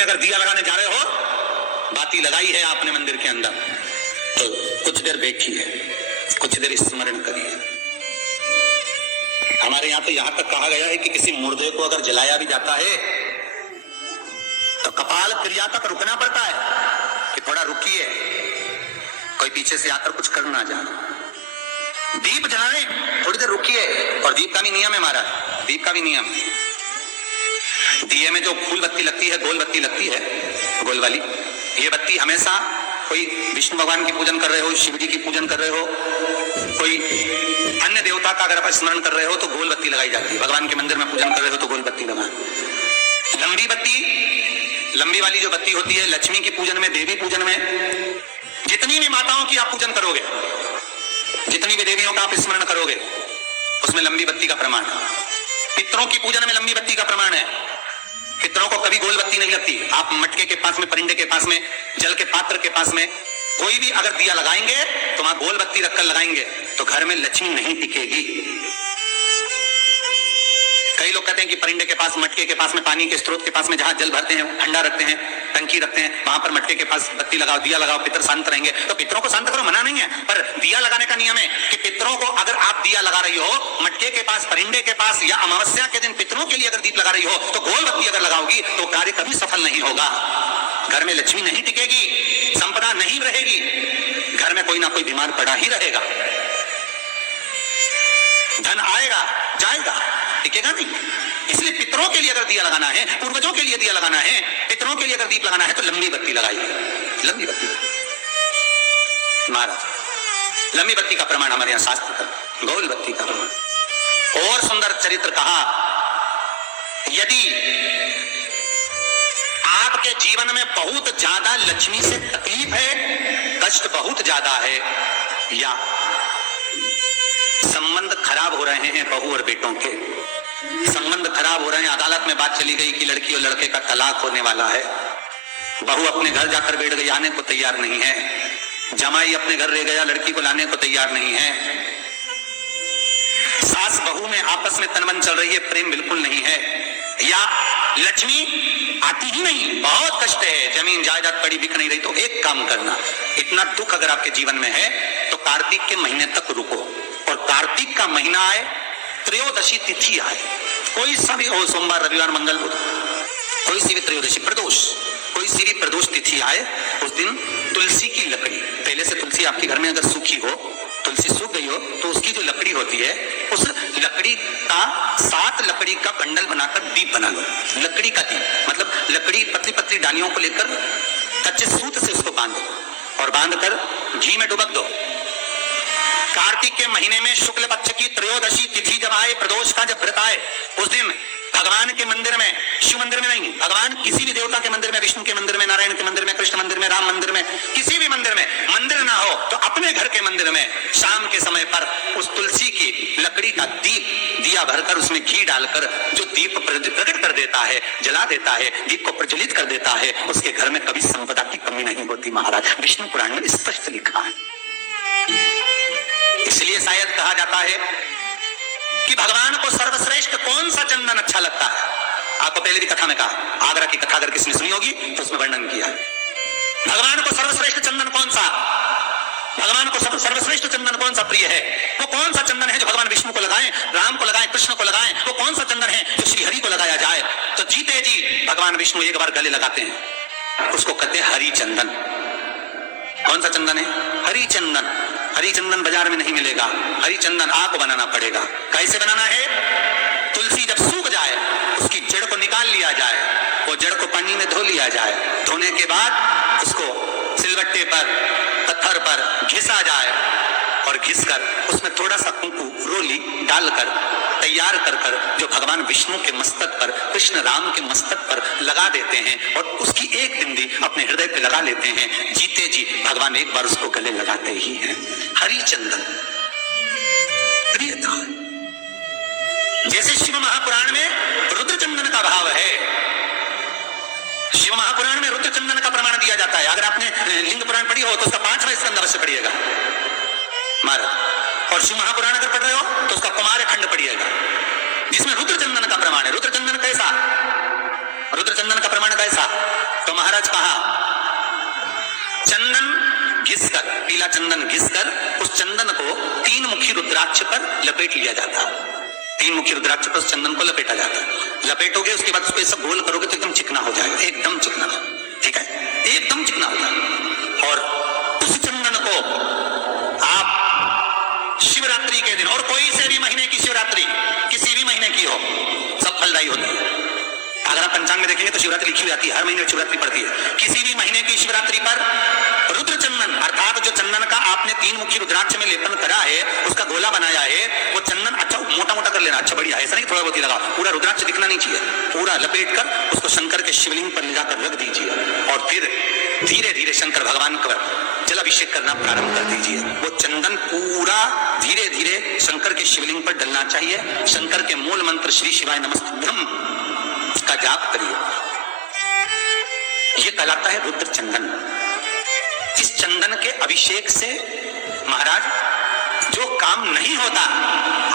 अगर दिया लगाने जा रहे हो, बाती लगाई है आपने मंदिर के अंदर, तो कुछ देर देखिए, कुछ देर स्मरण करिए। हमारे यहाँ तो यहां तक कहा गया है कि किसी मुर्दे को अगर जलाया भी जाता है तो कपाल क्रिया तक रुकना पड़ता है कि थोड़ा रुकिए, कोई पीछे से आकर कुछ कर ना जाए। दीप जलाए, थोड़ी देर रुकिए। और दीप का भी नियम है हमारा, दीप का भी नियम। दिए में जो फूल बत्ती लगती है, गोल बत्ती लगती है, गोल वाली, ये बत्ती हमेशा कोई विष्णु भगवान की पूजन कर रहे हो, शिव जी की पूजन कर रहे हो, कोई अन्य देवता का अगर आप स्मरण कर रहे हो तो गोल बत्ती लगाई जाती है। भगवान के मंदिर में पूजन कर रहे हो तो गोल बत्ती लगाएं। लंबी बत्ती, लंबी वाली जो बत्ती होती है, लक्ष्मी की पूजन में, देवी पूजन में, जितनी भी माताओं की आप पूजन करोगे, जितनी भी देवियों का आप स्मरण करोगे, उसमें लंबी बत्ती का प्रमाण है। पितरों की पूजन में लंबी बत्ती का प्रमाण है। पितरों को कभी गोल बत्ती नहीं लगती। आप मटके के पास में, परिंदे के पास में, जल के पात्र के पास में कोई भी अगर दिया लगाएंगे तो वहां गोल बत्ती रखकर लगाएंगे तो घर में लक्ष्मी नहीं टिकेगी। कई लोग कहते हैं कि परिंदे के पास, मटके के पास में, पानी के स्रोत के पास में जहां जल भरते हैं, ठंडा रखते हैं, टंकी रखते हैं, वहां पर मटके के पास बत्ती लगाओ, दिया लगाओ, पितर शांत रहेंगे। तो पितरों को शांत करो, मना नहीं है, पर दिया लगाने का नियम है कि पितरों को अगर आप दिया लगा रही हो मटके के पास, परिंदे के पास, या अमावस्या के दिन पितरों के लिए अगर दीप लगा रही हो तो गोल बत्ती अगर लगाओगी तो कार्य कभी सफल नहीं होगा। घर में लक्ष्मी नहीं टिकेगी, संपदा नहीं रहेगी, घर में कोई ना कोई बीमार पड़ा ही रहेगा। धन आएगा जाएगा, टिकेगा नहीं। इसलिए पितरों के लिए अगर दिया लगाना है, पूर्वजों के लिए दिया लगाना है, पितरों के लिए अगर दीप लगाना है तो लंबी बत्ती लगाइए, लंबी बत्ती। महाराज, लंबी बत्ती का प्रमाण हमारे यहां शास्त्र का, गोल बत्ती का प्रमाण। और सुंदर चरित्र कहा, यदि आपके जीवन में बहुत ज्यादा लक्ष्मी से तकलीफ है, कष्ट बहुत ज्यादा है, या संबंध खराब हो रहे हैं, बहू और बेटों के संबंध खराब हो रहे हैं, अदालत में बात चली गई कि लड़की और लड़के का तलाक होने वाला है, बहू अपने घर जाकर बैठ गई, आने को तैयार नहीं है, जमाई अपने घर रह गया, लड़की को लाने को तैयार नहीं है, सास बहू में आपस में तनमन चल रही है, प्रेम बिल्कुल नहीं है, या लक्ष्मी आती ही नहीं, बहुत कष्ट है, जमीन जायदाद पड़ी बिक नहीं रही, तो एक काम करना, इतना दुख अगर आपके जीवन में है तो कार्तिक के महीने तक रुको, और कार्तिक का महीना आए, त्रयोदशी तिथि आए, कोई सा भी हो, सोमवार, रविवार, मंगल, बुध, कोई सी भी त्रयोदशी, प्रदोष, कोई सी भी प्रदोष तिथि आए, उस दिन तुलसी की लकड़ी, पहले से तुलसी आपके घर में अगर सूखी हो, तुलसी सूख गई हो तो उसकी जो लकड़ी होती है, उस लकड़ी का 7 लकड़ी का बंडल बनाकर दीप बना लो। लकड़ी का दीप मतलब लकड़ी, पतली पतली डालियों को लेकर कच्चे सूत से उसको बांधो और बांधकर घी में डुबक दो। कार्तिक के महीने में शुक्ल पक्ष की त्रयोदशी तिथि जब आए, प्रदोष का जब व्रत आए, उस दिन भगवान के मंदिर में, शिव मंदिर में नहीं, भगवान किसी भी देवता के मंदिर में, विष्णु के मंदिर में, नारायण के मंदिर में, कृष्ण मंदिर में, राम मंदिर में, किसी भी मंदिर में, मंदिर ना हो तो अपने घर के मंदिर में शाम के समय पर उस तुलसी की लकड़ी का दीप, दिया भरकर उसमें घी डालकर जो दीप प्रकट कर देता है, जला देता है, दीप को प्रज्वलित कर देता है, उसके घर में कभी संपदा की कमी नहीं होती। महाराज, विष्णु पुराण में स्पष्ट लिखा है। इसलिए शायद कहा जाता है कि भगवान को सर्वश्रेष्ठ कौन सा चंदन अच्छा लगता है। आपको पहले भी कथा में कहा, आगरा की कथा अगर किसने सुनी होगी तो उसमें वर्णन किया है। भगवान को सर्वश्रेष्ठ चंदन कौन सा, भगवान को सर्वश्रेष्ठ चंदन कौन सा प्रिय है? वो कौन सा चंदन है जो भगवान विष्णु को लगाएं, राम को लगाएं, कृष्ण को लगाएं? वो कौन सा चंदन है जो श्री हरि को लगाया जाए? तो जीते जी भगवान विष्णु एक बार गले लगाते हैं, उसको कहते हैं हरि चंदन। कौन सा चंदन है? हरि चंदन। हरी चंदन बाजार में नहीं मिलेगा, हरी चंदन आपको बनाना पड़ेगा। कैसे बनाना है? तुलसी जब सूख जाए उसकी जड़ को निकाल लिया जाए, वो जड़ को पानी में धो लिया जाए, धोने के बाद उसको सिलबट्टे पर, पत्थर पर घिसा जाए और घिसकर उसमें थोड़ा सा कुंकू, रोली डालकर तैयार कर जो भगवान विष्णु के मस्तक पर, कृष्ण राम के मस्तक पर लगा देते हैं और उसकी एक बिंदी अपने हृदय पे लगा लेते हैं। जीते जी भगवान एक बार उसको गले लगाते ही हैं। हरि चंदन प्रियता। जैसे शिव महापुराण में रुद्र चंदन का भाव है, शिव महापुराण में रुद्र चंदन का प्रमाण दिया जाता है। अगर आपने लिंग पुराण पढ़ी हो तो उसका 5वां स्कंद अवश्य पढ़िएगा महाराज, और शिव महापुराण अगर पढ़ रहे हो तो उसका कुमार खंड पढ़िएगा, जिसमें रुद्र चंदन का प्रमाण है। रुद्र चंदन कैसा? रुद्र चंदन का प्रमाण कैसा? चंदन घिसकर उस चंदन को 3 मुखी रुद्राक्ष पर लपेट लिया जाता। 3 मुखी रुद्राक्ष पर उस चंदन को लपेटा जाता। लपेटोगे उसके बाद उसको सब गोल करोगे तो एकदम चिकना हो जाएगा, एकदम चिकना, ठीक है, एकदम चिकना हो जाएगा। और उस चंदन को आप शिवरात्रि के दिन, और कोई से भी महीने की शिवरात्रि, किसी भी महीने की हो, सब फलदायी होती है। अगर आप पंचांग में देखेंगे तो शिवरात्रि लिखी हुई आती है, हर महीने शिवरात्रि पड़ती है। किसी भी महीने की शिवरात्रि पर रुद्र चंदन, अर्थात जो चंदन का आपने 3 मुखी रुद्राक्ष में लेपन करा है, उसका गोला बनाया है, वो चंदन अच्छा मोटा मोटा कर लेना, अच्छा बढ़िया, ऐसा नहीं थोड़ा बहुत ही लगा, पूरा रुद्राक्ष दिखना नहीं चाहिए, पूरा लपेट कर उसको शंकर के शिवलिंग पर ले जाकर रख दीजिए और फिर धीरे धीरे शंकर भगवान का जल अभिषेक करना प्रारंभ कर दीजिए। वो चंदन पूरा धीरे धीरे शंकर के शिवलिंग पर डलना चाहिए। शंकर के मूल मंत्र श्री शिवाय नमस्तुभ्यं का जाप करिए, ये कहलाता है रुद्र चंदन। इस चंदन के अभिषेक से महाराज जो काम नहीं होता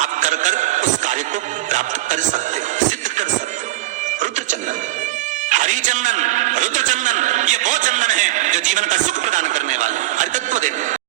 आप कर कर उस कार्य को प्राप्त कर सकते हो, सिद्ध कर सकते हो। रुद्र चंदन, हरि चंदन, रुद्र चंदन, ये वो चंदन है जो जीवन का सुख प्रदान करने वाले, हरि तत्व देने